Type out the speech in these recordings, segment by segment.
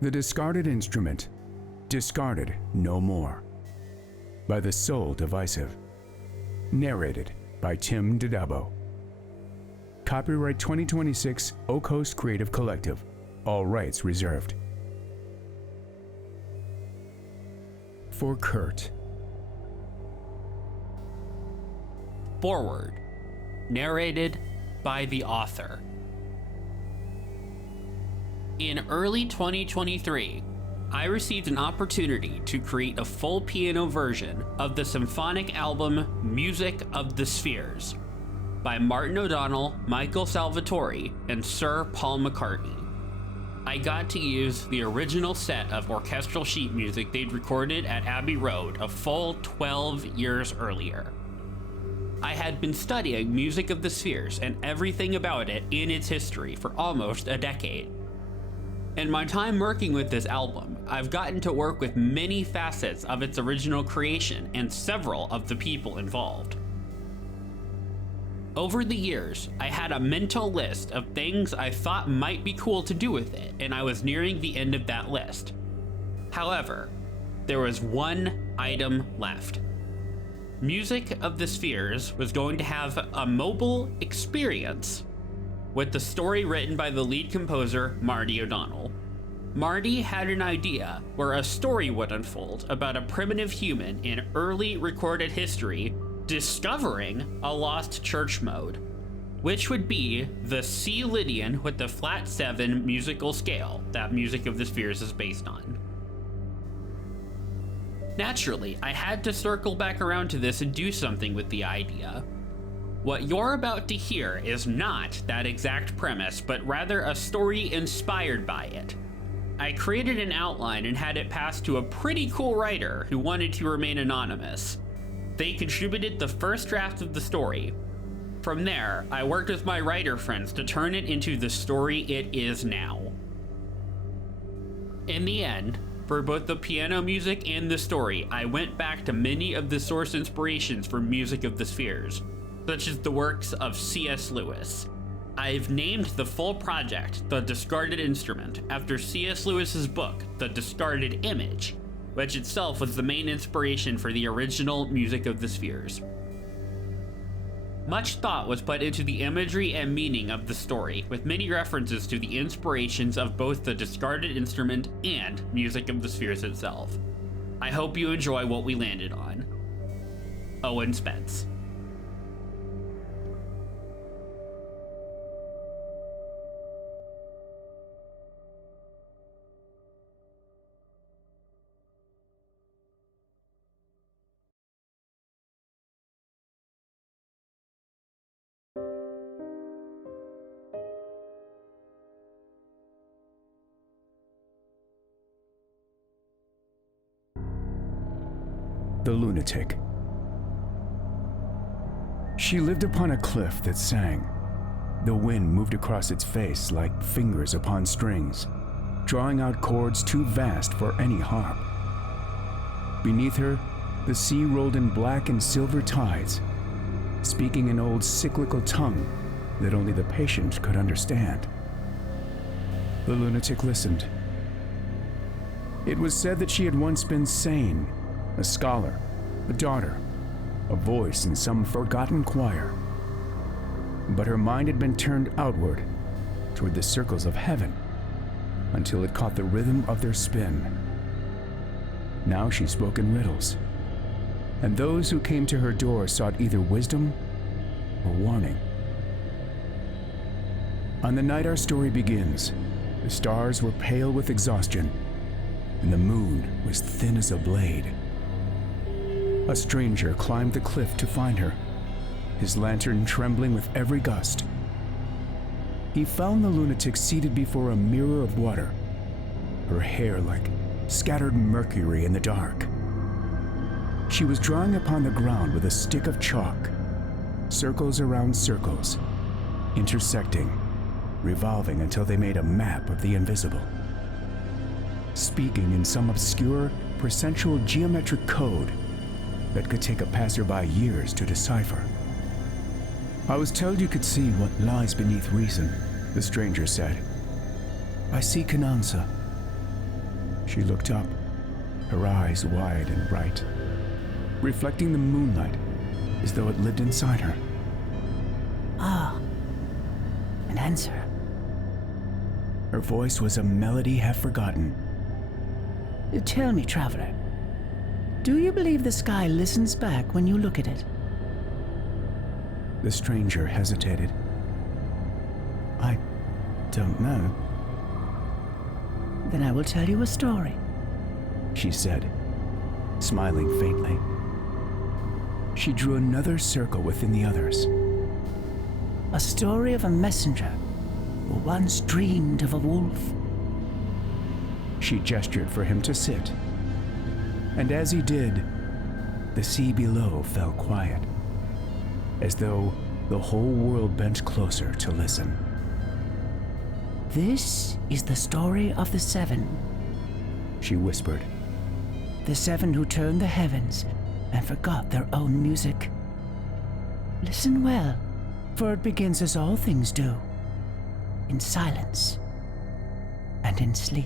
The Discarded Instrument, Discarded No More, by The Soul Divisive. Narrated by Tim Dadabo. Copyright 2026 Oak Coast Creative Collective. All rights reserved. For Kurt. Foreword. Narrated by the author. In early 2023, I received an opportunity to create a full piano version of the symphonic album Music of the Spheres by Martin O'Donnell, Michael Salvatori, and Sir Paul McCartney. I got to use the original set of orchestral sheet music they'd recorded at Abbey Road a full 12 years earlier. I had been studying Music of the Spheres and everything about it in its history for almost a decade. In my time working with this album, I've gotten to work with many facets of its original creation and several of the people involved. Over the years, I had a mental list of things I thought might be cool to do with it, and I was nearing the end of that list. However, there was one item left. Music of the Spheres was going to have a mobile experience with the story written by the lead composer, Marty O'Donnell. Marty had an idea where a story would unfold about a primitive human in early recorded history discovering a lost church mode, which would be the C Lydian with the flat 7 musical scale that Music of the Spheres is based on. Naturally, I had to circle back around to this and do something with the idea. What you're about to hear is not that exact premise, but rather a story inspired by it. I created an outline and had it passed to a pretty cool writer who wanted to remain anonymous. They contributed the first draft of the story. From there, I worked with my writer friends to turn it into the story it is now. In the end, for both the piano music and the story, I went back to many of the source inspirations for Music of the Spheres, such as the works of C.S. Lewis. I've named the full project The Discarded Instrument after C.S. Lewis's book, The Discarded Image, which itself was the main inspiration for the original Music of the Spheres. Much thought was put into the imagery and meaning of the story, with many references to the inspirations of both The Discarded Instrument and Music of the Spheres itself. I hope you enjoy what we landed on. Owen Spence. The Lunatic. She lived upon a cliff that sang. The wind moved across its face like fingers upon strings, drawing out chords too vast for any harp. Beneath her, the sea rolled in black and silver tides, speaking an old cyclical tongue that only the patient could understand. The lunatic listened. It was said that she had once been sane, a scholar, a daughter, a voice in some forgotten choir. But her mind had been turned outward, toward the circles of heaven, until it caught the rhythm of their spin. Now she spoke in riddles, and those who came to her door sought either wisdom or warning. On the night our story begins, the stars were pale with exhaustion, and the moon was thin as a blade. A stranger climbed the cliff to find her, his lantern trembling with every gust. He found the lunatic seated before a mirror of water, her hair like scattered mercury in the dark. She was drawing upon the ground with a stick of chalk, circles around circles, intersecting, revolving until they made a map of the invisible. Speaking in some obscure, percentual geometric code that could take a passerby years to decipher. I was told you could see what lies beneath reason, the stranger said. I seek an answer, She looked up, her eyes wide and bright, reflecting the moonlight as though it lived inside her. Ah, an answer. Her voice was a melody half forgotten. Tell me, traveler, do you believe the sky listens back when you look at it? The stranger hesitated. I don't know, Then I will tell you a story. she said, smiling faintly. She drew another circle within the others. A story of a messenger who once dreamed of a wolf. She gestured for him to sit, and as he did, the sea below fell quiet, as though the whole world bent closer to listen. This is the story of the seven. She whispered. The seven who turned the heavens and forgot their own music. Listen well, for it begins as all things do, in silence and in sleep.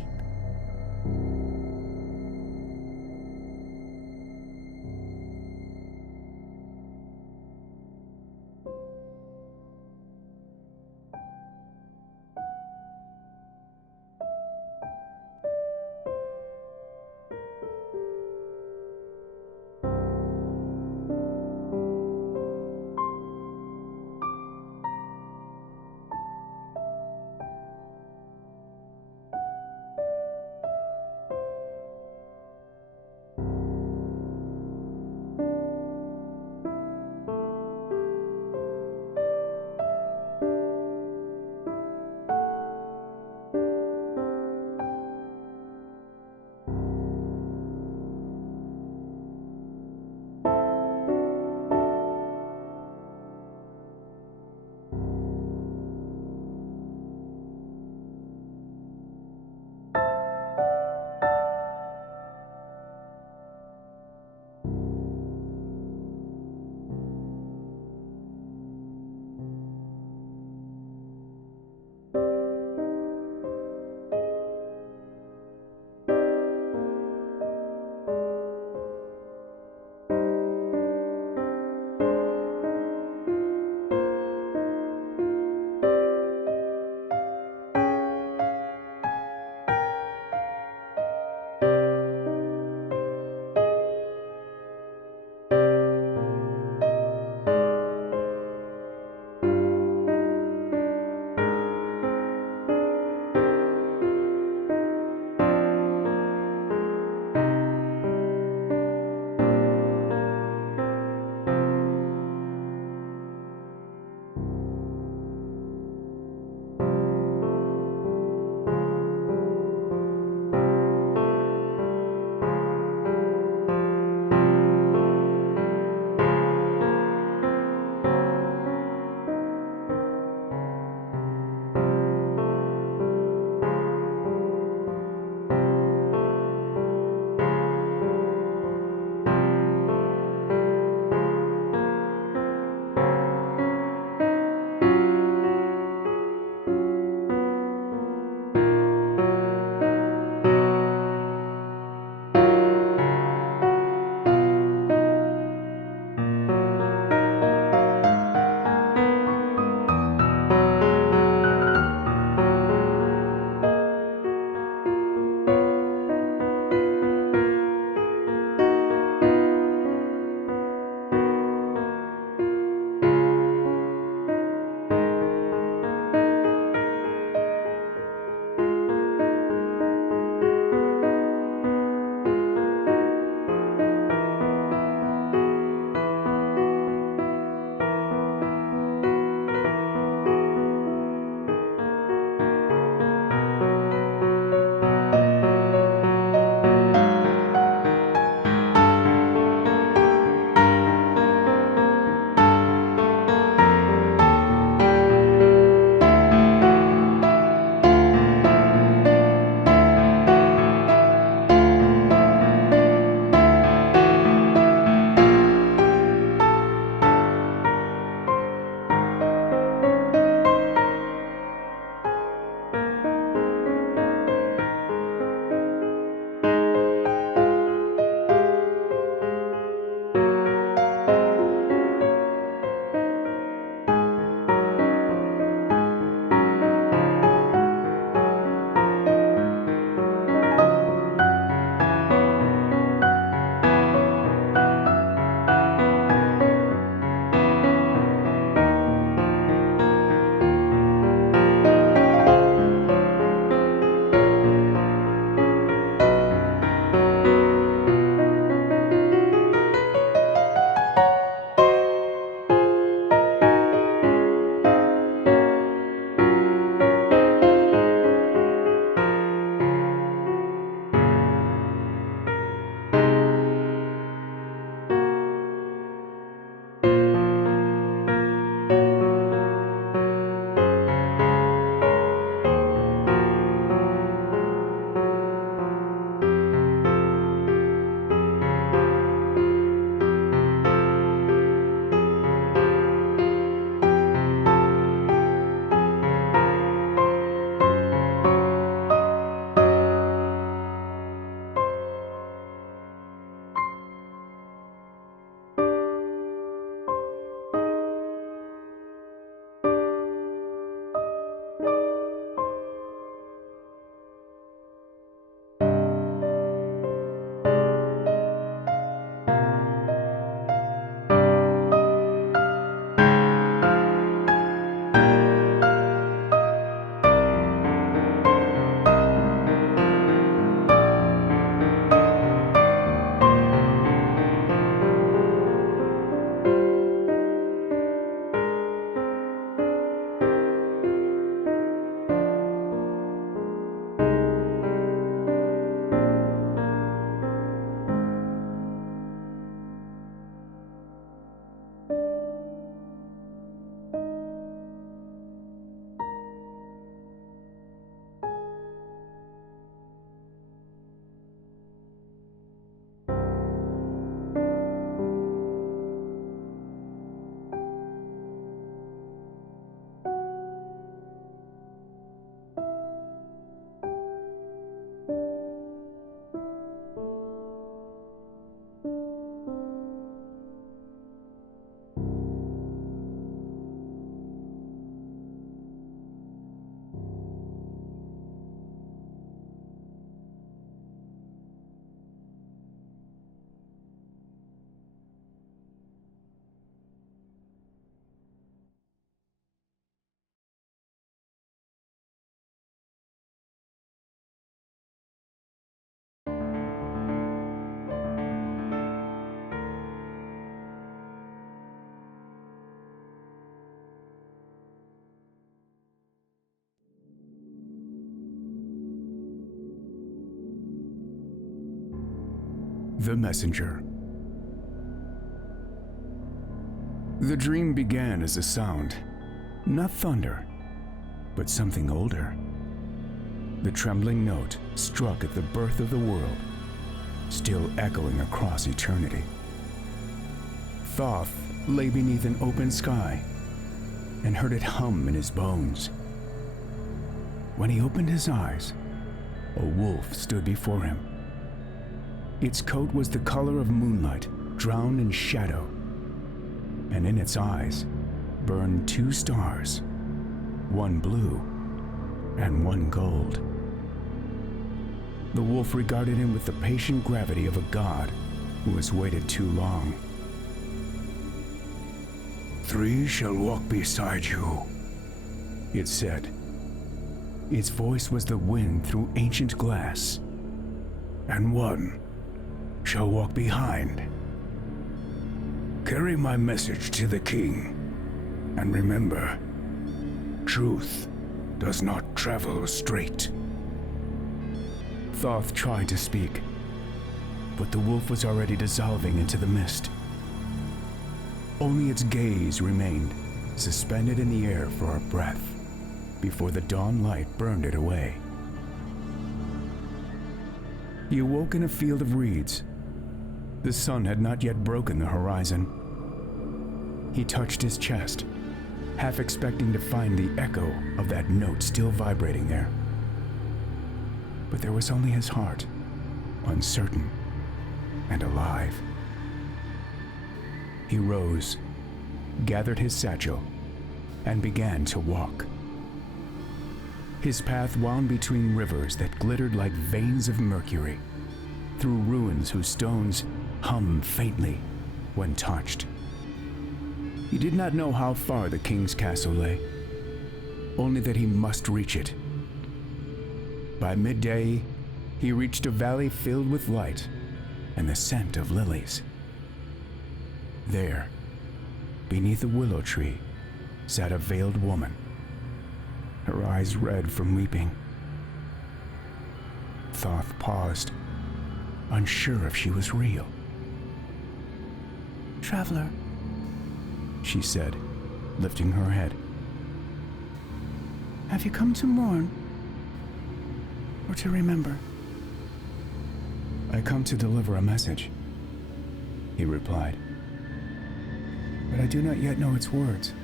The Messenger. The dream began as a sound, not thunder, but something older. The trembling note struck at the birth of the world, still echoing across eternity. Thoth lay beneath an open sky and heard it hum in his bones. When he opened his eyes, a wolf stood before him. Its coat was the color of moonlight, drowned in shadow, and in its eyes burned 2 stars, one blue and one gold. The wolf regarded him with the patient gravity of a god who has waited too long. 3 shall walk beside you, it said. Its voice was the wind through ancient glass, and 1 shall walk behind. Carry my message to the king, and remember, truth does not travel straight. Thoth tried to speak, but the wolf was already dissolving into the mist. Only its gaze remained, suspended in the air for a breath, before the dawn light burned it away. He awoke in a field of reeds. The sun had not yet broken the horizon. He touched his chest, half expecting to find the echo of that note still vibrating there. But there was only his heart, uncertain and alive. He rose, gathered his satchel, and began to walk. His path wound between rivers that glittered like veins of Mercury, through ruins whose stones hummed faintly when touched. He did not know how far the king's castle lay, only that he must reach it. By midday, he reached a valley filled with light and the scent of lilies. There, beneath a willow tree, sat a veiled woman, her eyes red from weeping. Thoth paused, unsure if she was real. Traveler, she said, lifting her head. have you come to mourn or to remember? I come to deliver a message, he replied, but I do not yet know its words.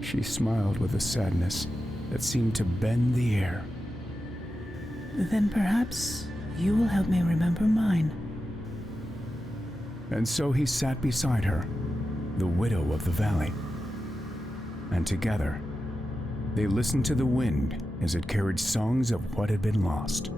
She smiled with a sadness that seemed to bend the air. Then perhaps you will help me remember mine. And so he sat beside her, the widow of the valley. And together, they listened to the wind as it carried songs of what had been lost.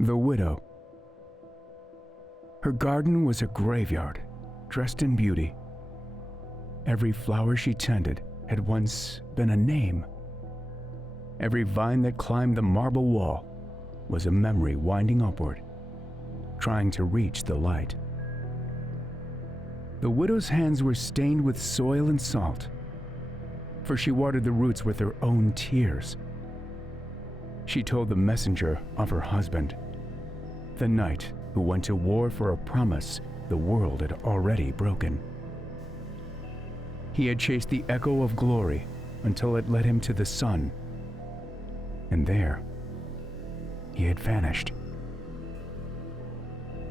The widow. Her garden was a graveyard, dressed in beauty. Every flower she tended had once been a name. Every vine that climbed the marble wall was a memory winding upward, trying to reach the light. The widow's hands were stained with soil and salt, for she watered the roots with her own tears. She told the messenger of her husband, the knight who went to war for a promise the world had already broken. He had chased the echo of glory until it led him to the sun, and there he had vanished.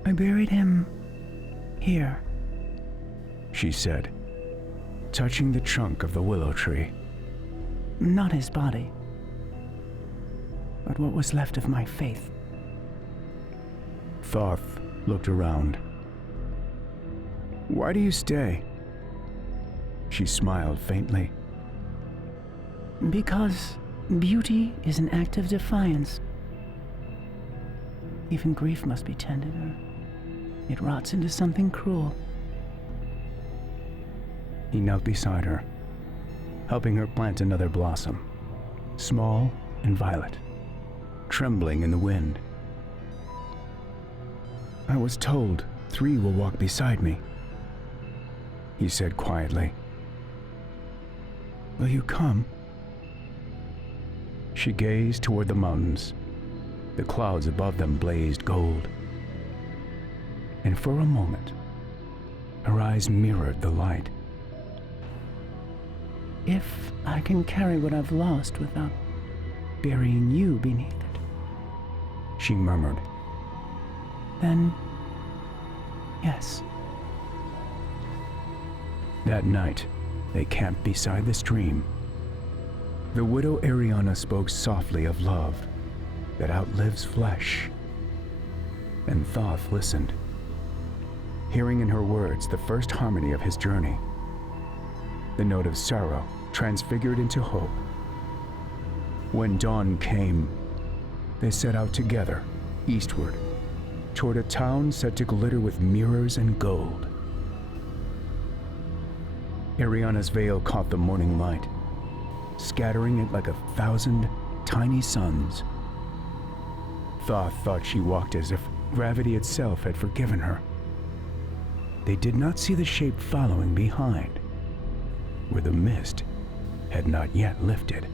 I buried him here, she said, touching the trunk of the willow tree. Not his body, but what was left of my faith. Thoth looked around. Why do you stay? She smiled faintly. Because beauty is an act of defiance. Even grief must be tended, or it rots into something cruel. He knelt beside her, helping her plant another blossom, small and violet, trembling in the wind. I was told 3 will walk beside me, he said quietly. Will you come? She gazed toward the mountains. The clouds above them blazed gold. And for a moment, her eyes mirrored the light. If I can carry what I've lost without burying you beneath it, she murmured. Then, yes. That night, they camped beside the stream. The widow Ariana spoke softly of love that outlives flesh, and Thoth listened, hearing in her words the first harmony of his journey, the note of sorrow transfigured into hope. When dawn came, they set out together, eastward, toward a town set to glitter with mirrors and gold. Ariana's veil caught the morning light, scattering it like 1,000 tiny suns. Thoth thought she walked as if gravity itself had forgiven her. They did not see the shape following behind, where the mist had not yet lifted.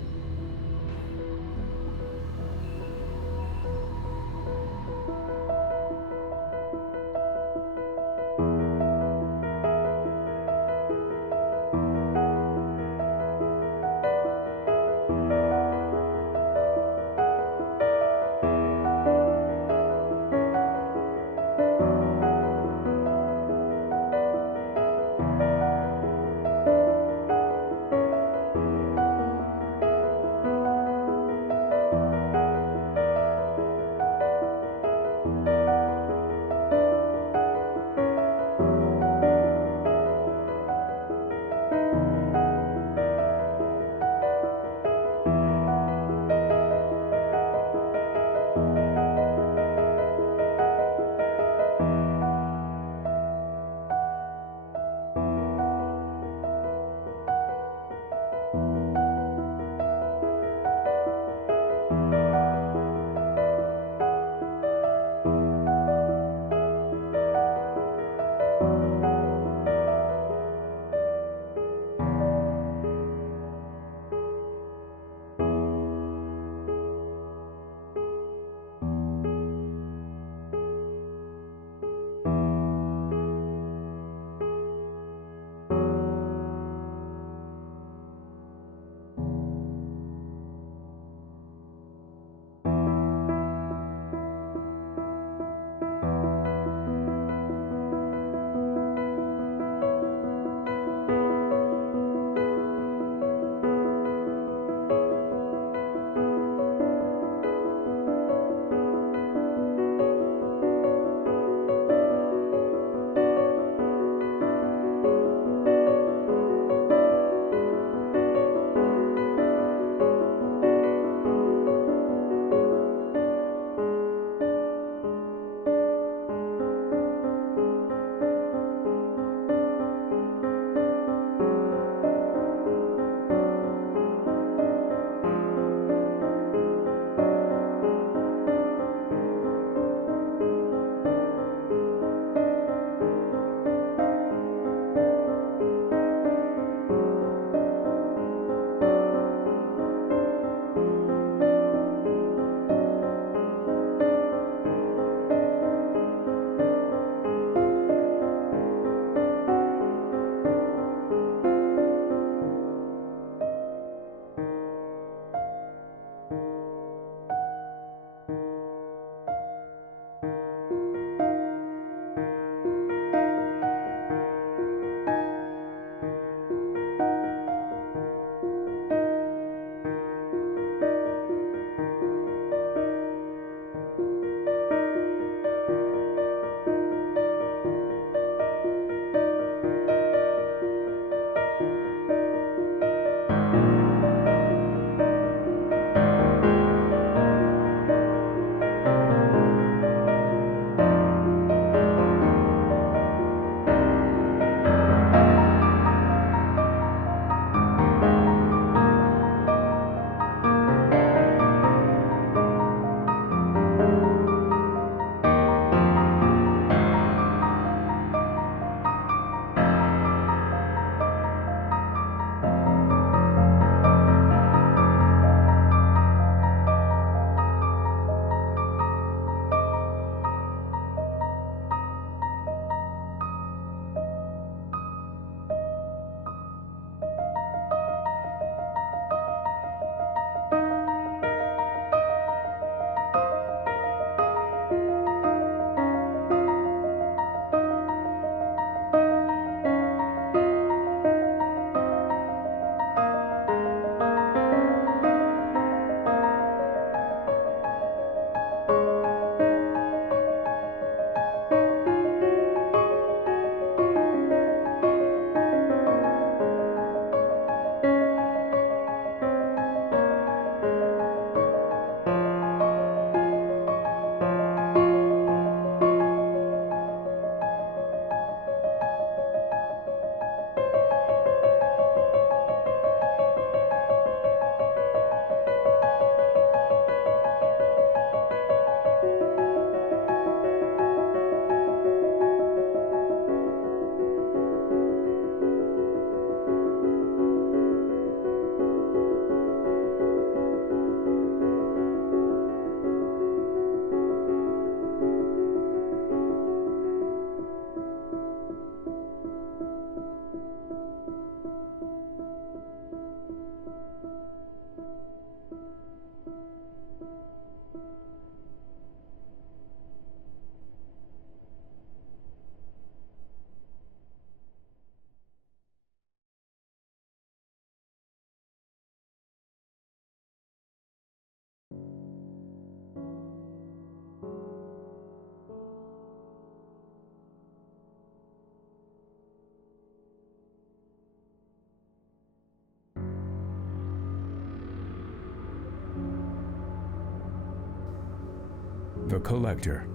The Collector.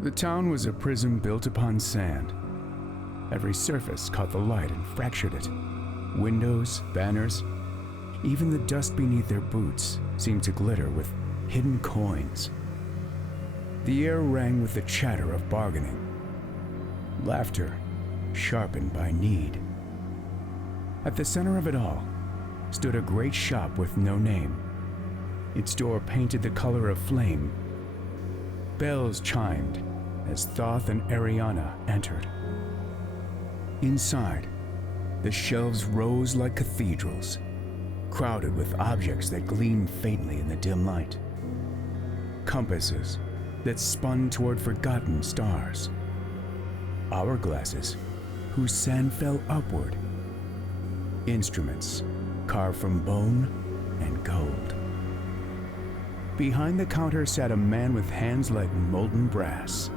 The town was a prism built upon sand. Every surface caught the light and fractured it. Windows, banners, even the dust beneath their boots seemed to glitter with hidden coins. The air rang with the chatter of bargaining. Laughter, sharpened by need. At the center of it all stood a great shop with no name. Its door painted the color of flame. Bells chimed as Thoth and Ariana entered. Inside, the shelves rose like cathedrals, crowded with objects that gleamed faintly in the dim light. Compasses that spun toward forgotten stars. Hourglasses whose sand fell upward. Instruments carved from bone and gold. Behind the counter sat a man with hands like molten brass,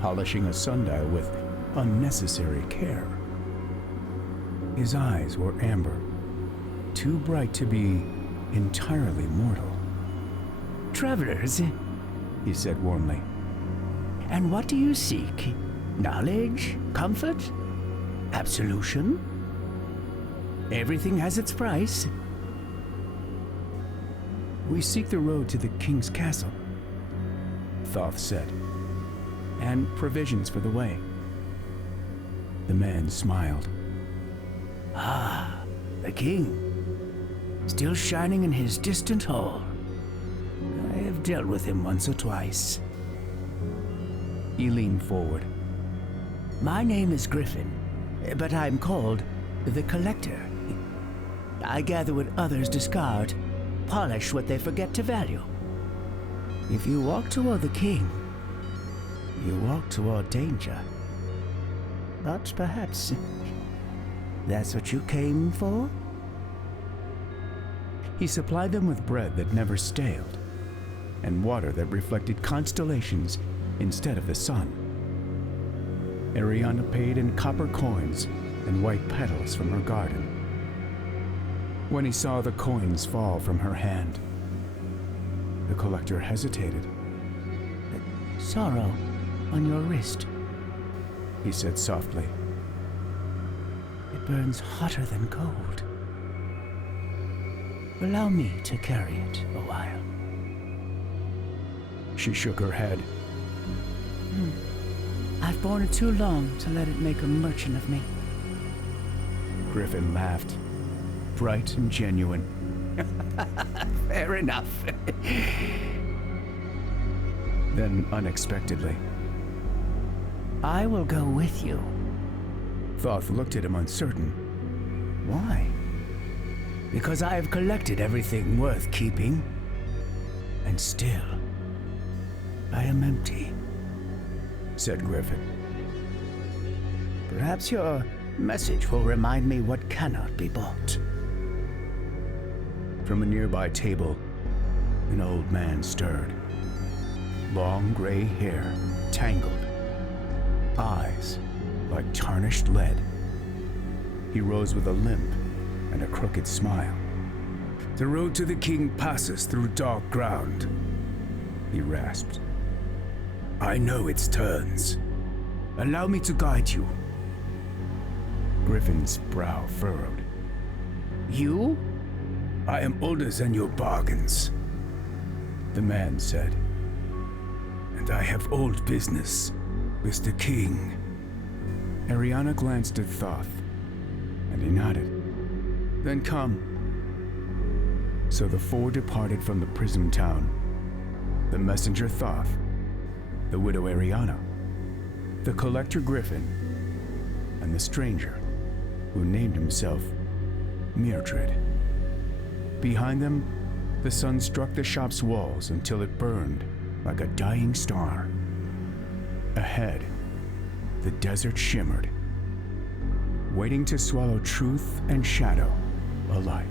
polishing a sundial with unnecessary care. His eyes were amber, too bright to be entirely mortal. Travelers, He said warmly. and what do you seek? Knowledge? Comfort? Absolution? Everything has its price. We seek the road to the king's castle, Thoth said, and provisions for the way. The man smiled. Ah, the king. Still shining in his distant hall. I have dealt with him once or twice. He leaned forward. My name is Griffin, but I'm called the Collector. I gather what others discard, polish what they forget to value. If you walk toward the king, you walk toward danger. But perhaps that's what you came for? He supplied them with bread that never staled, and water that reflected constellations instead of the sun. Ariana paid in copper coins and white petals from her garden. When he saw the coins fall from her hand, the Collector hesitated. Sorrow on your wrist. He said softly. It burns hotter than gold. Allow me to carry it a while. She shook her head. I've borne it too long to let it make a merchant of me. Griffin laughed, bright and genuine. Fair enough. Then, unexpectedly, I will go with you. Thoth looked at him uncertain. Why? Because I have collected everything worth keeping. And still, I am empty, said Griffin. Perhaps your message will remind me what cannot be bought. From a nearby table, an old man stirred. Long gray hair, tangled. Eyes like tarnished lead. He rose with a limp and a crooked smile. The road to the king passes through dark ground, he rasped. I know its turns. Allow me to guide you. Griffin's brow furrowed. You? I am older than your bargains, the man said. And I have old business with the king. Ariana glanced at Thoth, and he nodded. Then come. So the four departed from the prism town. The messenger Thoth, the widow Ariana, the collector Griffin, and the stranger, who named himself Myrtrid. Behind them, the sun struck the shop's walls until it burned like a dying star. Ahead, the desert shimmered, waiting to swallow truth and shadow alike.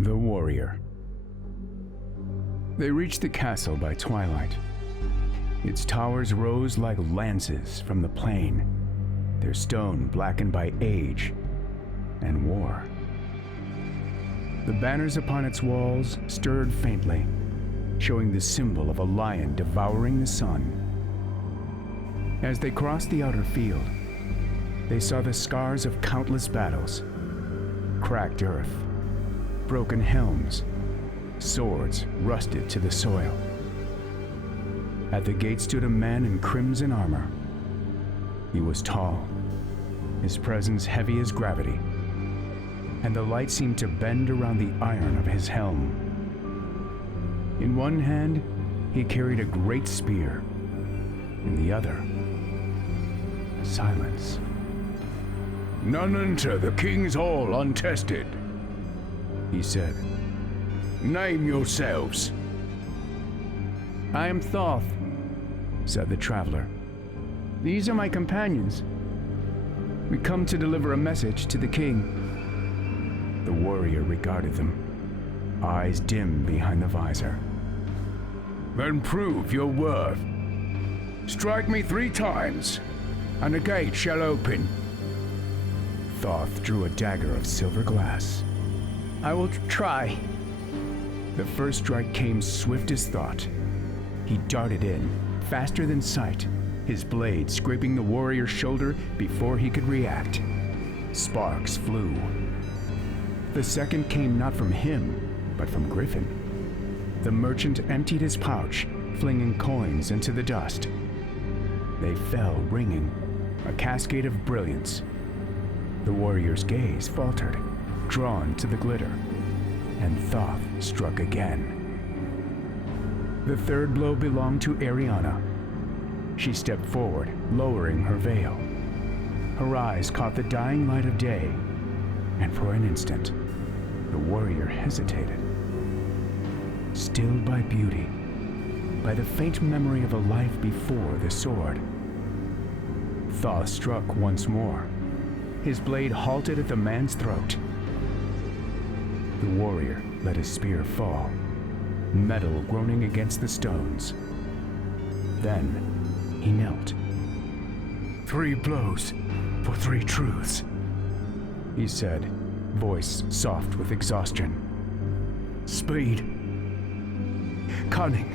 The warrior. They reached the castle by twilight. Its towers rose like lances from the plain, their stone blackened by age and war. The banners upon its walls stirred faintly, showing the symbol of a lion devouring the sun. As they crossed the outer field, they saw the scars of countless battles, cracked earth, broken helms, swords rusted to the soil. At the gate stood a man in crimson armor. He was tall, his presence heavy as gravity, and the light seemed to bend around the iron of his helm. In one hand, he carried a great spear. In the other, silence. "None enter the king's hall untested," he said. "Name yourselves." "I am Thoth," said the traveler. "These are my companions. We come to deliver a message to the king." The warrior regarded them, eyes dim behind the visor. "Then prove your worth. Strike me 3 times, and the gate shall open." Thoth drew a dagger of silver glass. "I will try." The first strike came swift as thought. He darted in, faster than sight, his blade scraping the warrior's shoulder before he could react. Sparks flew. The second came not from him, but from Griffin. The merchant emptied his pouch, flinging coins into the dust. They fell ringing, a cascade of brilliance. The warrior's gaze faltered, drawn to the glitter, and Thoth struck again. The third blow belonged to Ariana. She stepped forward, lowering her veil. Her eyes caught the dying light of day, and for an instant, the warrior hesitated. Stilled by beauty, by the faint memory of a life before the sword, Thoth struck once more. His blade halted at the man's throat. The warrior let his spear fall, metal groaning against the stones. Then he knelt. 3 blows for 3 truths," he said, voice soft with exhaustion. "Speed, cunning,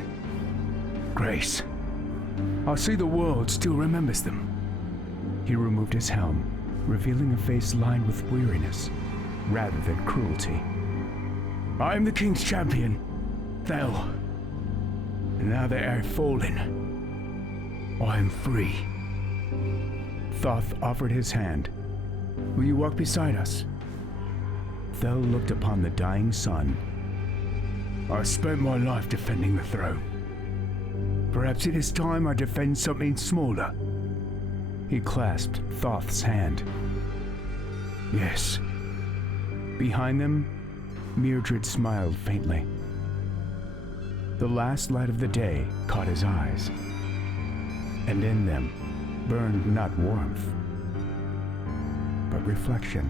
grace. I see the world still remembers them." He removed his helm, revealing a face lined with weariness rather than cruelty. "I am the king's champion. Thou. And now they are fallen. I am free." Thoth offered his hand. "Will you walk beside us?" Thel looked upon the dying sun. "I spent my life defending the throne. Perhaps it is time I defend something smaller." He clasped Thoth's hand. "Yes." Behind them, Mildred smiled faintly. The last light of the day caught his eyes, and in them burned not warmth, but reflection.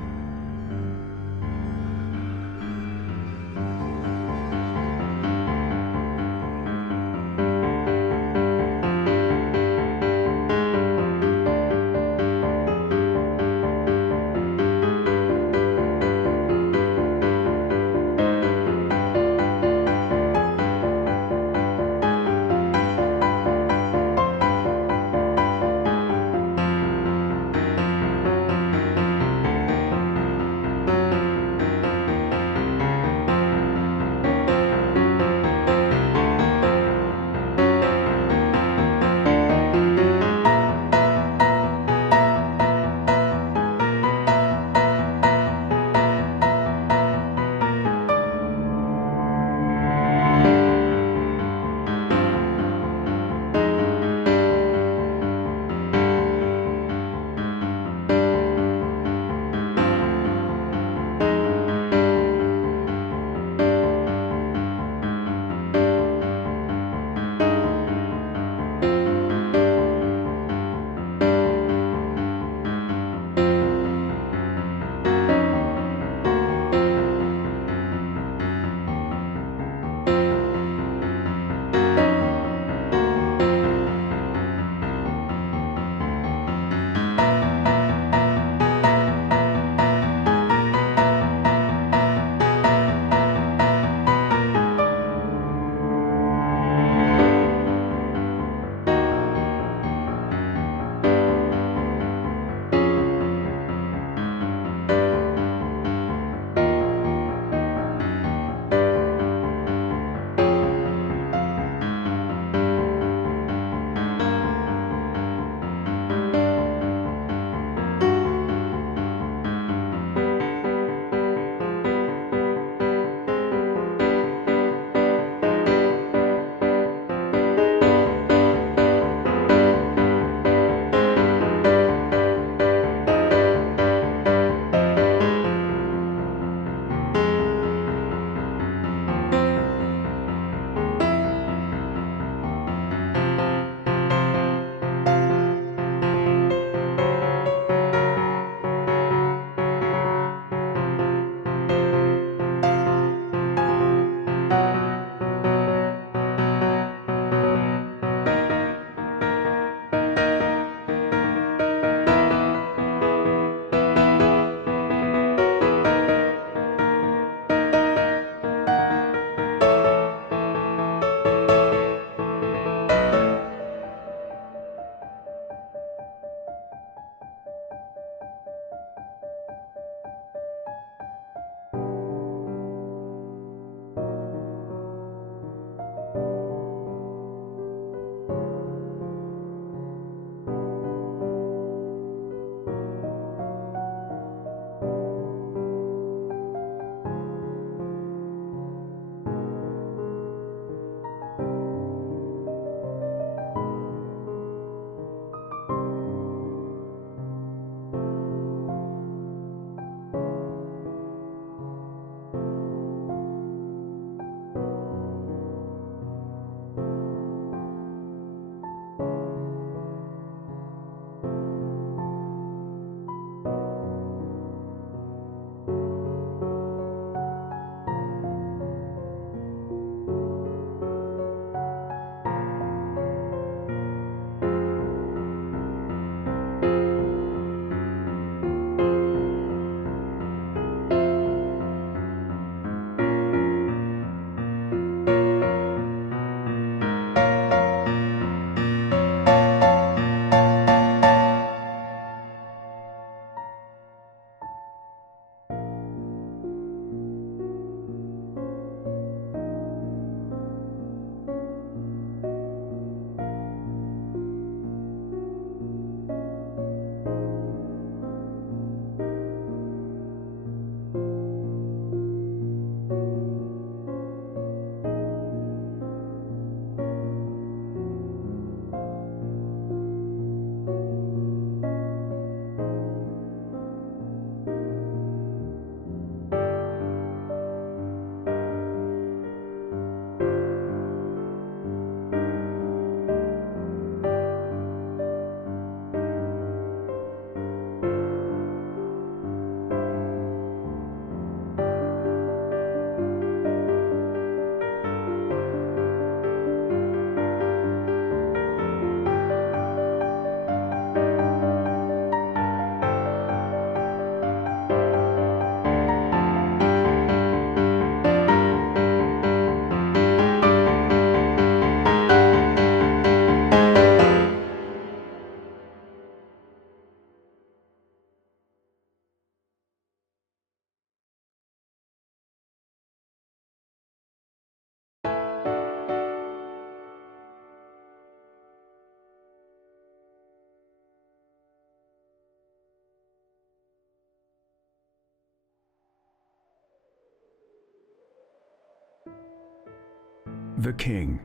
the king.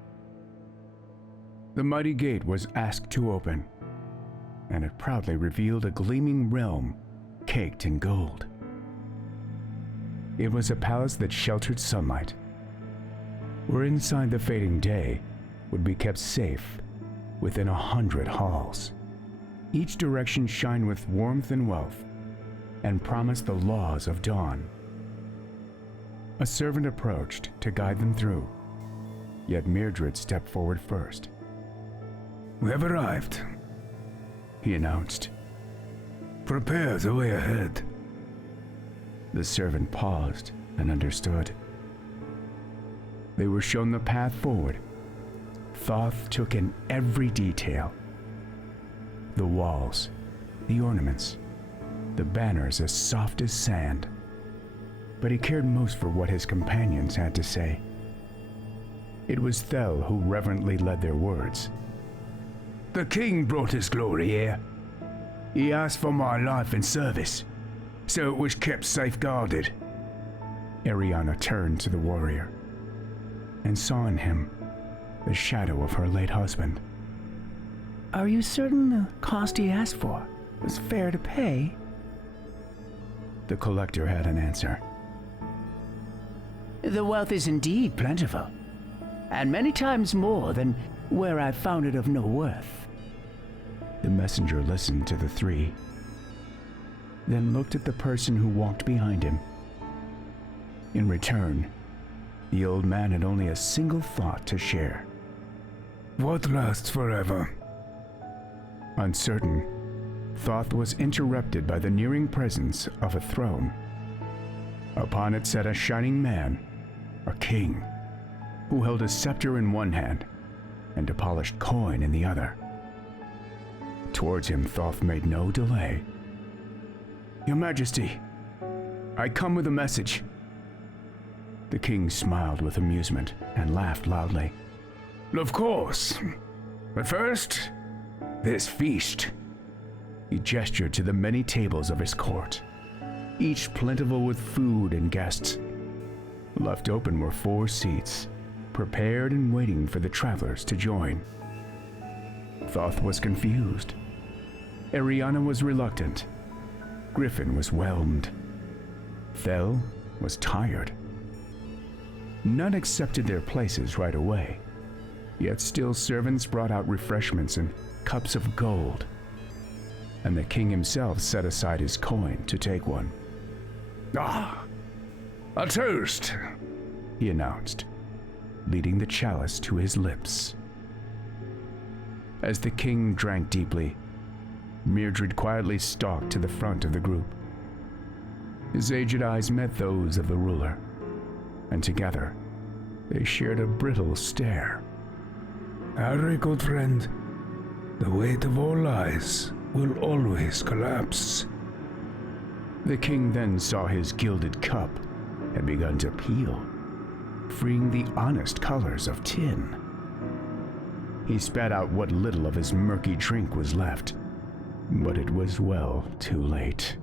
The mighty gate was asked to open, and it proudly revealed a gleaming realm caked in gold. It was a palace that sheltered sunlight, where inside the fading day would be kept safe within 100 halls. Each direction shined with warmth and wealth, and promised the laws of dawn. A servant approached to guide them through, yet Mildred stepped forward first. "We have arrived," he announced. "Prepare the way ahead." The servant paused and understood. They were shown the path forward. Thoth took in every detail. The walls, the ornaments, the banners as soft as sand. But he cared most for what his companions had to say. It was Thel who reverently led their words. "The king brought his glory here. He asked for my life and service, so it was kept safeguarded." Ariana turned to the warrior and saw in him the shadow of her late husband. Are you certain the cost he asked for was fair to pay? The collector had an answer. The wealth is indeed plentiful, and many times more than where I found it of no worth. The messenger listened to the three, then looked at the person who walked behind him. In return, the old man had only a single thought to share. "What lasts forever?" Uncertain, Thoth was interrupted by the nearing presence of a throne. Upon it sat a shining man, a king, who held a scepter in one hand and a polished coin in the other. Towards him, Thoth made no delay. "Your Majesty, I come with a message." The king smiled with amusement and laughed loudly. "Of course. But first, this feast." He gestured to the many tables of his court, each plentiful with food and guests. Left open were 4 seats, prepared and waiting for the travelers to join. Thoth was confused. Ariana was reluctant. Griffin was whelmed. Thel was tired. None accepted their places right away, yet still servants brought out refreshments and cups of gold, and the king himself set aside his coin to take one. "Ah, a toast," he announced, leading the chalice to his lips. As the king drank deeply, Mildred quietly stalked to the front of the group. His aged eyes met those of the ruler, and together they shared a brittle stare. "Harry, good friend, the weight of all lies will always collapse." The king then saw his gilded cup had begun to peel, freeing the honest colors of tin. He spat out what little of his murky drink was left, but it was well too late.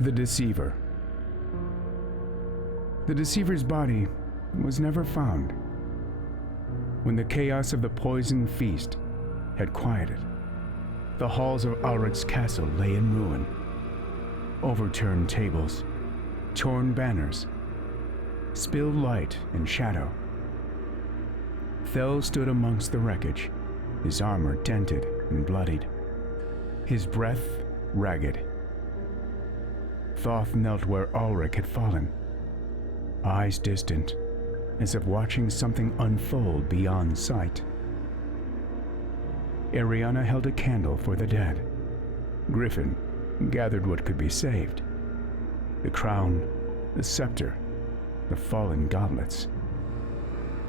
The Deceiver. The Deceiver's body was never found. When the chaos of the poison feast had quieted, the halls of Ulrich's castle lay in ruin. Overturned tables, torn banners, spilled light and shadow. Thel stood amongst the wreckage, his armor dented and bloodied, his breath ragged. Thoth knelt where Ulrich had fallen, eyes distant, as if watching something unfold beyond sight. Ariana held a candle for the dead. Griffin gathered what could be saved: the crown, the scepter, the fallen goblets,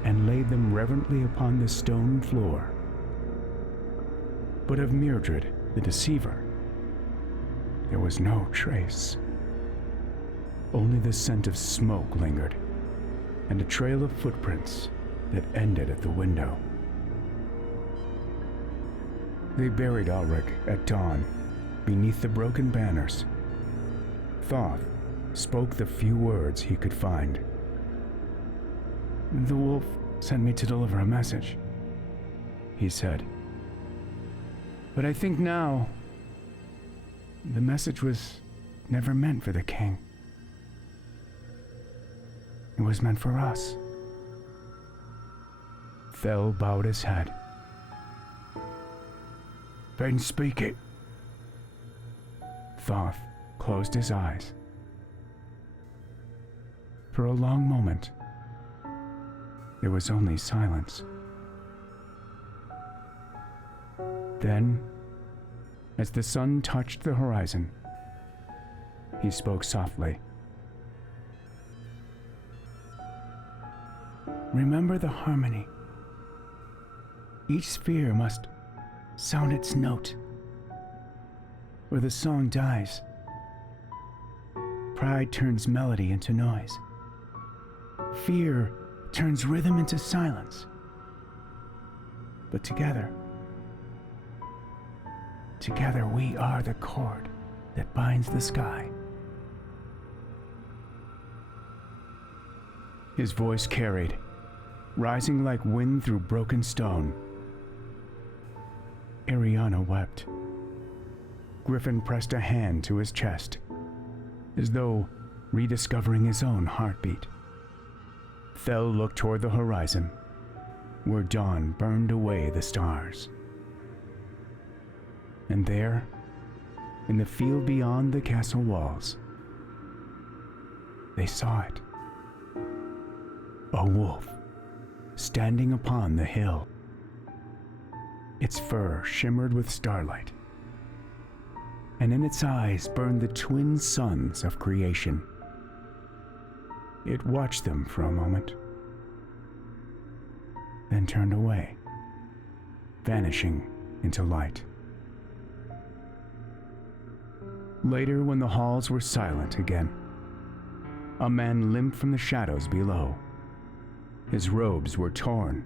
and laid them reverently upon the stone floor. But of Mildred, the Deceiver, there was no trace. Only the scent of smoke lingered, and a trail of footprints that ended at the window. They buried Ulrich at dawn beneath the broken banners. Thoth spoke the few words he could find. "The wolf sent me to deliver a message," he said. "But I think now the message was never meant for the king. It was meant for us." Thel bowed his head. "Then speak it." Thoth closed his eyes. For a long moment, there was only silence. Then, as the sun touched the horizon, he spoke softly. "Remember the harmony. Each sphere must sound its note, or the song dies. Pride turns melody into noise. Fear turns rhythm into silence. But together we are the cord that binds the sky." His voice carried, rising like wind through broken stone. Ariana wept. Griffin pressed a hand to his chest, as though rediscovering his own heartbeat. Thel looked toward the horizon, where dawn burned away the stars. And there, in the field beyond the castle walls, they saw it. A wolf, standing upon the hill. Its fur shimmered with starlight, and in its eyes burned the twin suns of creation. It watched them for a moment, then turned away, vanishing into light. Later, when the halls were silent again, a man limped from the shadows below. His robes were torn,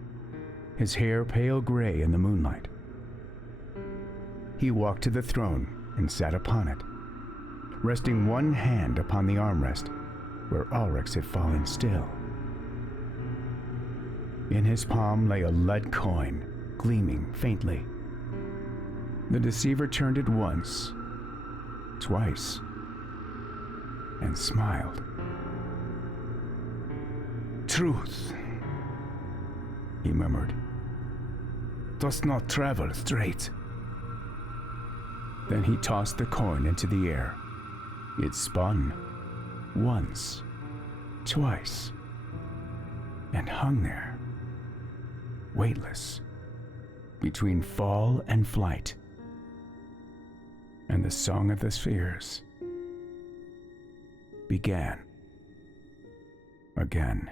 his hair pale gray in the moonlight. He walked to the throne and sat upon it, resting one hand upon the armrest where Ulrich's had fallen still. In his palm lay a lead coin, gleaming faintly. The Deceiver turned it once, twice, and smiled. "Truth," he murmured, "does not travel straight." Then he tossed the coin into the air. It spun once, twice, and hung there, weightless, between fall and flight. And the song of the spheres began again.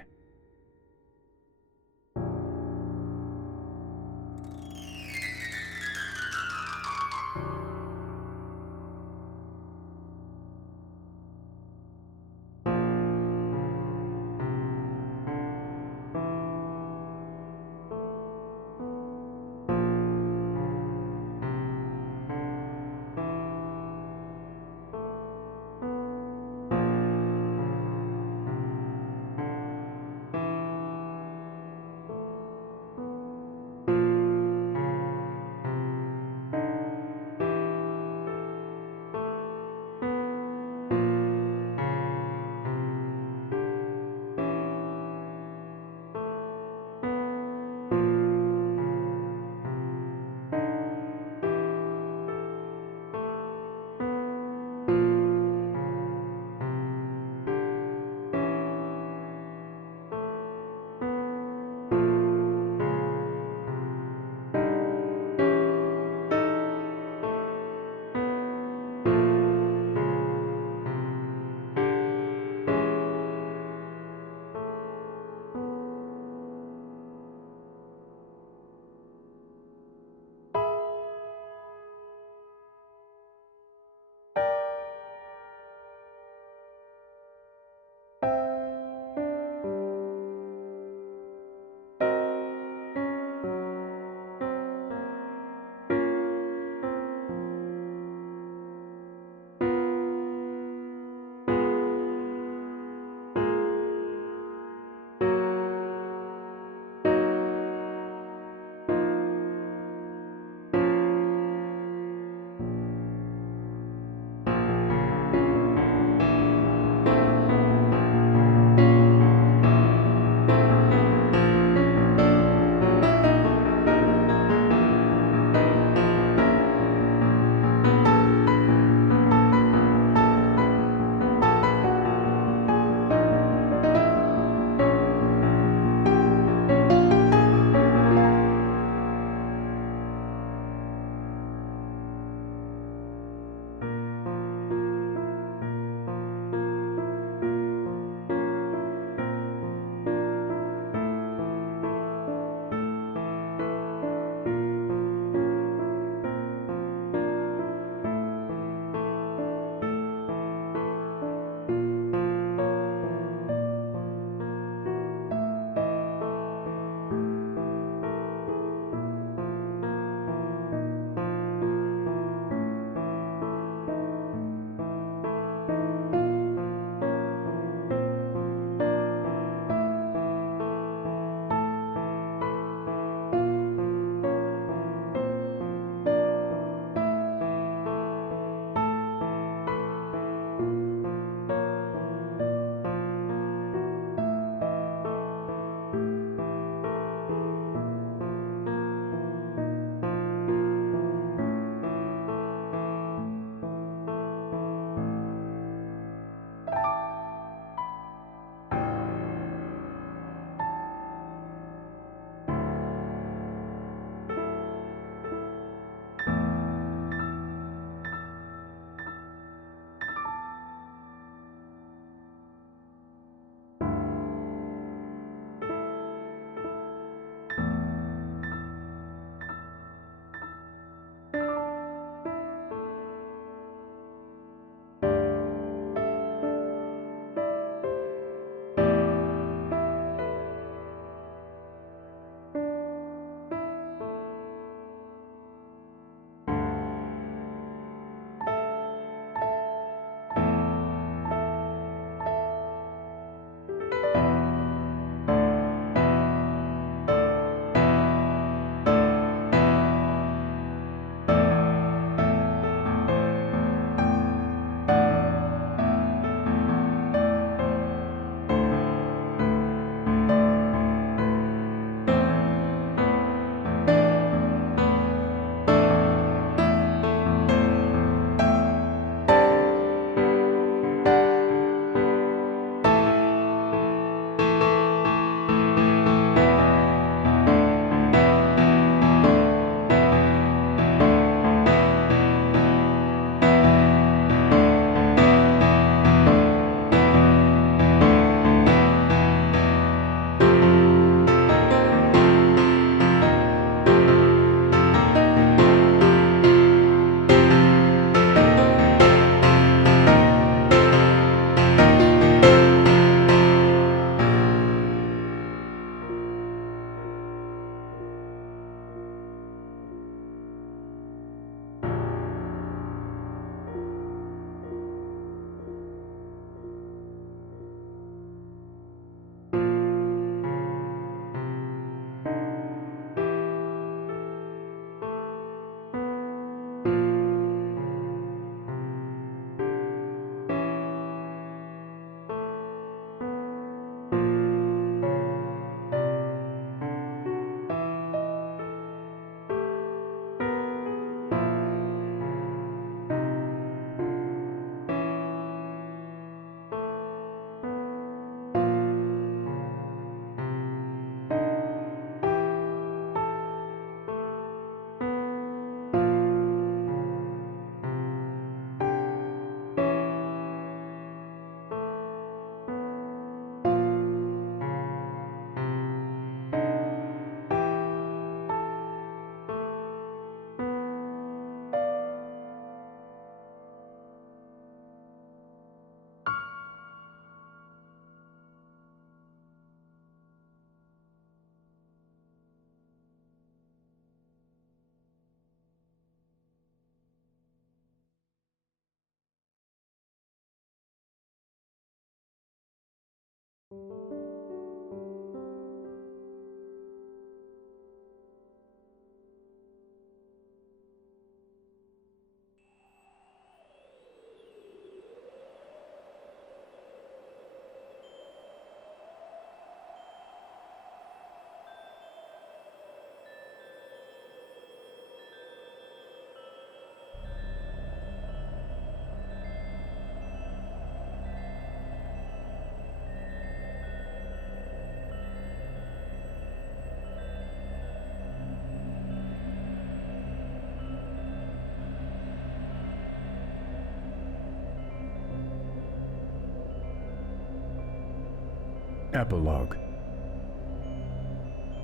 Epilogue.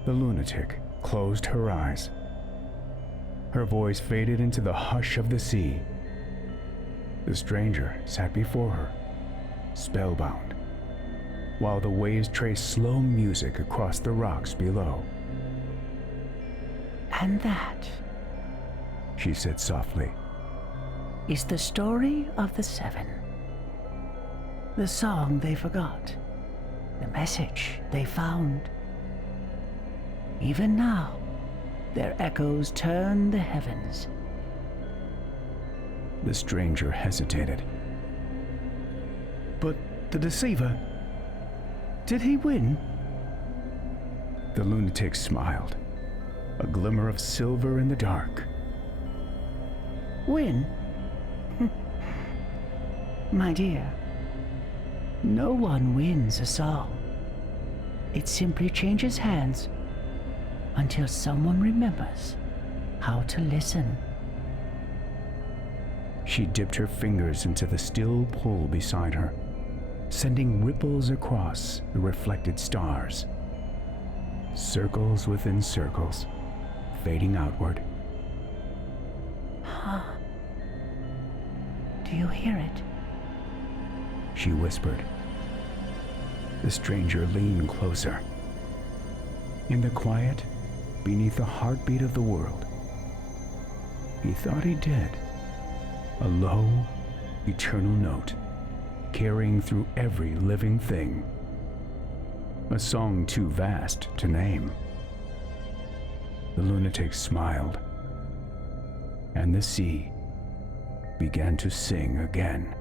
The lunatic closed her eyes. Her voice faded into the hush of the sea. The stranger sat before her, spellbound, while the waves traced slow music across the rocks below. And that She said softly. is the story of the seven. The song they forgot. The message they found. Even now, their echoes turn the heavens. The stranger hesitated. But the Deceiver, did he win? The lunatic smiled, a glimmer of silver in the dark. Win? My dear, no one wins a song. It simply changes hands until someone remembers how to listen. She dipped her fingers into the still pool beside her, sending ripples across the reflected stars. Circles within circles, fading outward. Do you hear it? She whispered. The stranger leaned closer. In the quiet, beneath the heartbeat of the world, he thought he did. A low, eternal note, carrying through every living thing. A song too vast to name. The lunatic smiled, and the sea began to sing again.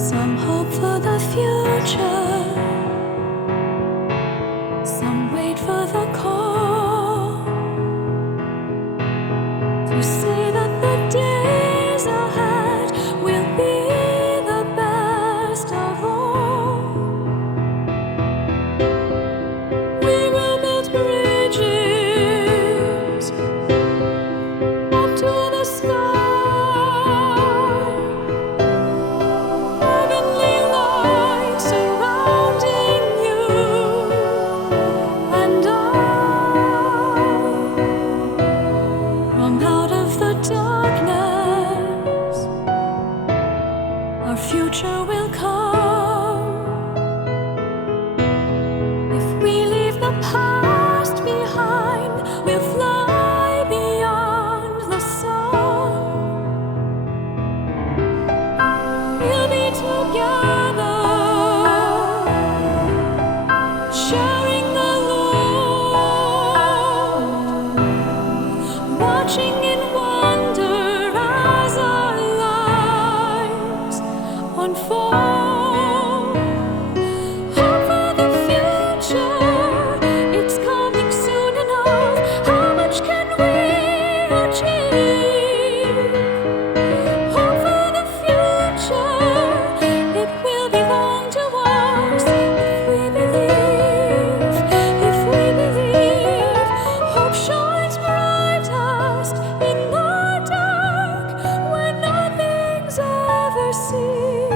Some hope for the future, some wait for the call to say that the days ahead will be the best of all. We will build bridges up to the sky. Future will come if we leave the past behind. We'll fly beyond the sun. We'll be together, sharing the load, watching in wonder as our lives unfold. Hope for the future, it's coming soon enough. How much can we achieve? Hope for the future, it will belong to us if we believe, if we believe. Hope shines brightest in the dark when nothing's ever seen.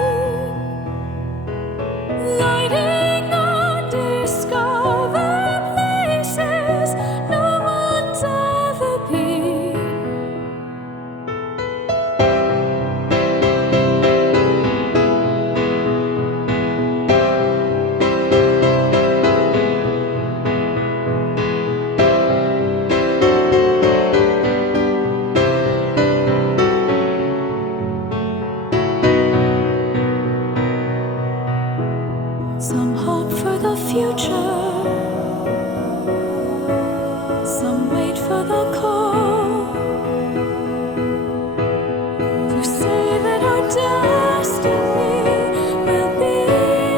Lighting undiscovered places no one's ever been. Some hope for the future, some wait for the call to say that our destiny will be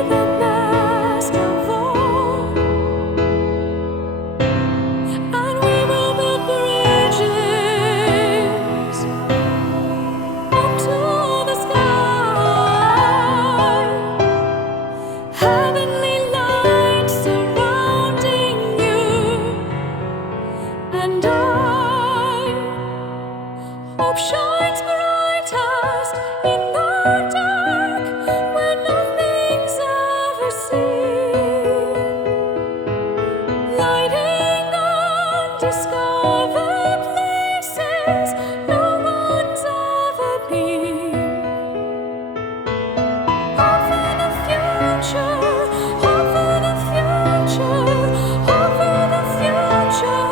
the best of all. And we will build bridges up to the sky. Heavenly light surrounding you and I. Hope shines brightest in the dark when nothing's ever seen. Lighting undiscovered places no one's ever been. Hope for the future, hope for the future, hope for the future.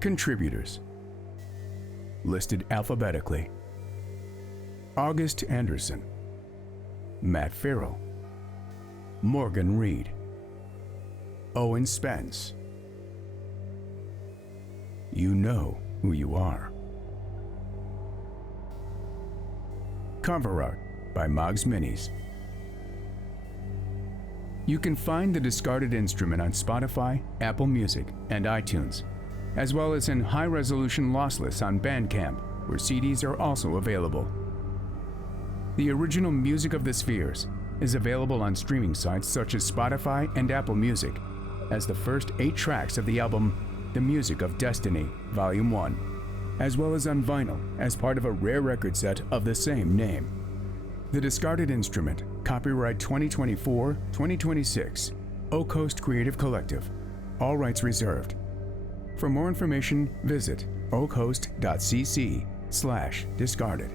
Contributors listed alphabetically: August Anderson, Matt Farrell, Morgan Reed, Owen Spence. You know who you are. Cover art by Moggs Minis. You can find the discarded instrument on Spotify, Apple Music, and iTunes, as well as in high-resolution lossless on Bandcamp, where CDs are also available. The original Music of the Spheres is available on streaming sites such as Spotify and Apple Music, as the first 8 tracks of the album The Music of Destiny, Volume 1, as well as on vinyl as part of a rare record set of the same name. The Discarded Instrument, copyright 2024-2026, Oak Coast Creative Collective, all rights reserved. For more information, visit oakcoast.cc/discarded.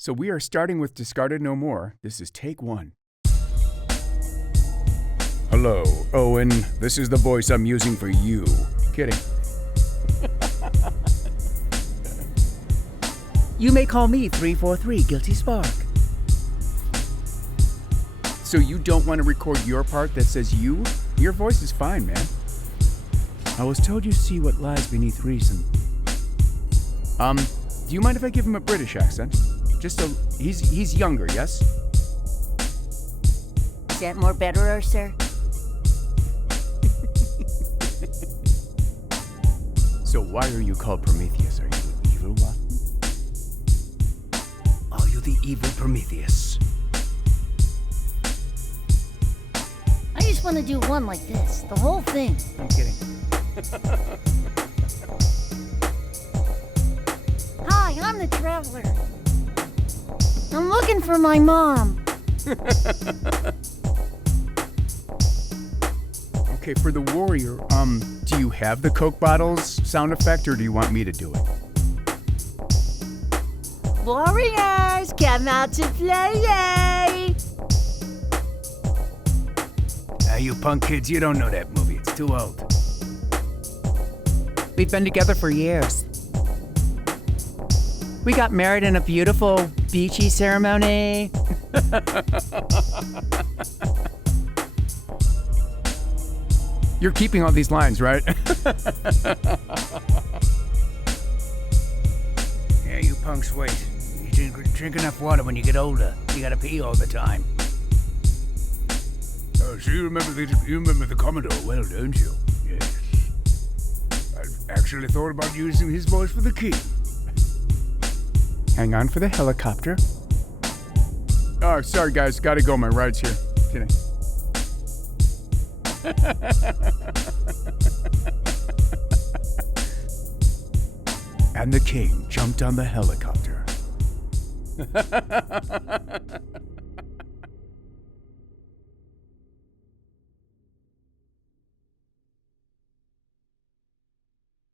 So we are starting with Discarded No More. This is take 1. Hello, Owen. This is the voice I'm using for you. Kidding. You may call me 343 Guilty Spark. So you don't want to record your part that says you? Your voice is fine, man. I was told you see what lies beneath reason. Do you mind if I give him a British accent? He's younger, yes? Is that more better, sir? So why are you called Prometheus? Are you an evil one? Are you the evil Prometheus? I just want to do one like this, the whole thing. I'm kidding. Hi, I'm the Traveler. I'm looking for my mom. Okay, for the warrior, do you have the Coke bottles sound effect, or do you want me to do it? Warriors, come out to play! You punk kids, you don't know that movie. It's too old. We've been together for years. We got married in a beautiful, beachy ceremony. You're keeping all these lines, right? Yeah, you punks wait. You drink enough water when you get older. You gotta pee all the time. Oh, so you remember the Commodore well, don't you? Yes. I've actually thought about using his voice for the king. Hang on for the helicopter. Oh, sorry guys, gotta go. My ride's here. Kidding. And the king jumped on the helicopter.